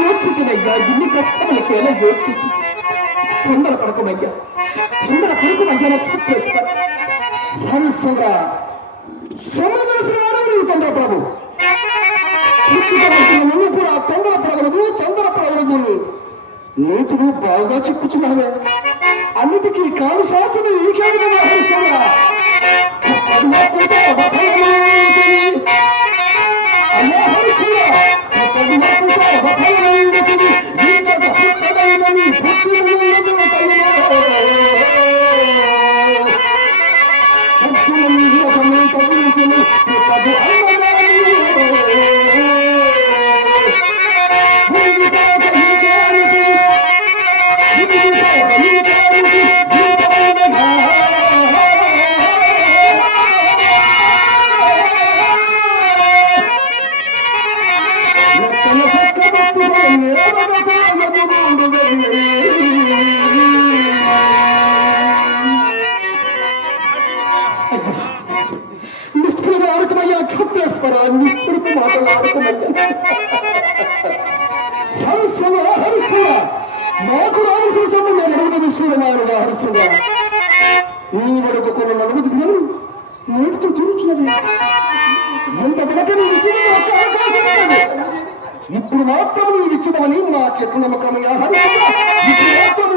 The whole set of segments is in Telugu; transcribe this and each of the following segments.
యోచించినయ్యా, ఇన్ని కష్టములకేలా యోచించి తొందర పడకమయ్యా, తొందర పడకమయ్యా. నక్షత్రేశ్వర హరిశ్చంద్ర సమావేశం వారు నీవు తొందరపడవు. నువ్వు కూడా తొందరపడగలదు. నీతులు బాగా చెప్పుచున్నావే, అన్నిటికీ కాలు శాసన ఈ కేంద్రం హరిశ్చంద్ర. అయ్యా హరిశ్చంద్ర, నిష్ఠుడు ఆడుకోమయ్యా. క్షత్రేశ్వర నిష్ఠుడికి మాటలు ఆడుకోమయ్యా. హరిశ్చంద్ర మాకు రావాల్సిన సమయం నేను అడుగుతుంది చూడమారుగా. హరిశ్చంద్ర నీ అడుగుకున్న నలుగురు దినం నేటితో తీర్చున్నది. ఎంత కనుక నీకు ఇచ్చిన ఒక్క అవకాశం ఇప్పుడు మాత్రం నీకు ఇచ్చినవని మాకెట్టు నమ్మకమయ్యా. హరిశ్చంద్ర ఇప్పుడు మాత్రం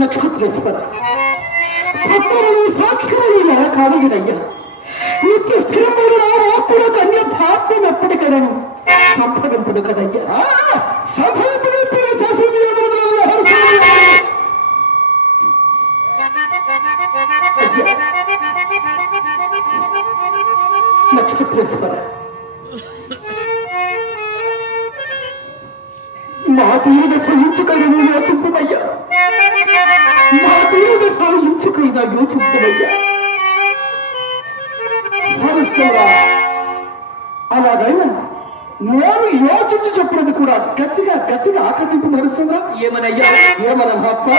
నక్షత్రేశ్వర భక్తులను సాక్షులు ఎలా కావగినయ్యా. నిత్య స్థిరమైన ఆత్మల కన్యభాత్యం ఎప్పటికైనాను సంభవింపుడు కదయ్యా. సంభవింపుడు నక్షత్రేశ్వర మా తీరుగా సహించుకైనా యోచింపుమయ్యా. మా తీరుగా సహించుకైనా యోచింపుమయ్యా. హరిశ్చంద్ర అలాగైనా నేను యోచించి చెప్పినది కూడా గట్టిగా ఆకటింపు. హరిశ్చంద్ర ఏమనయ్యా, ఏమన మహాత్మ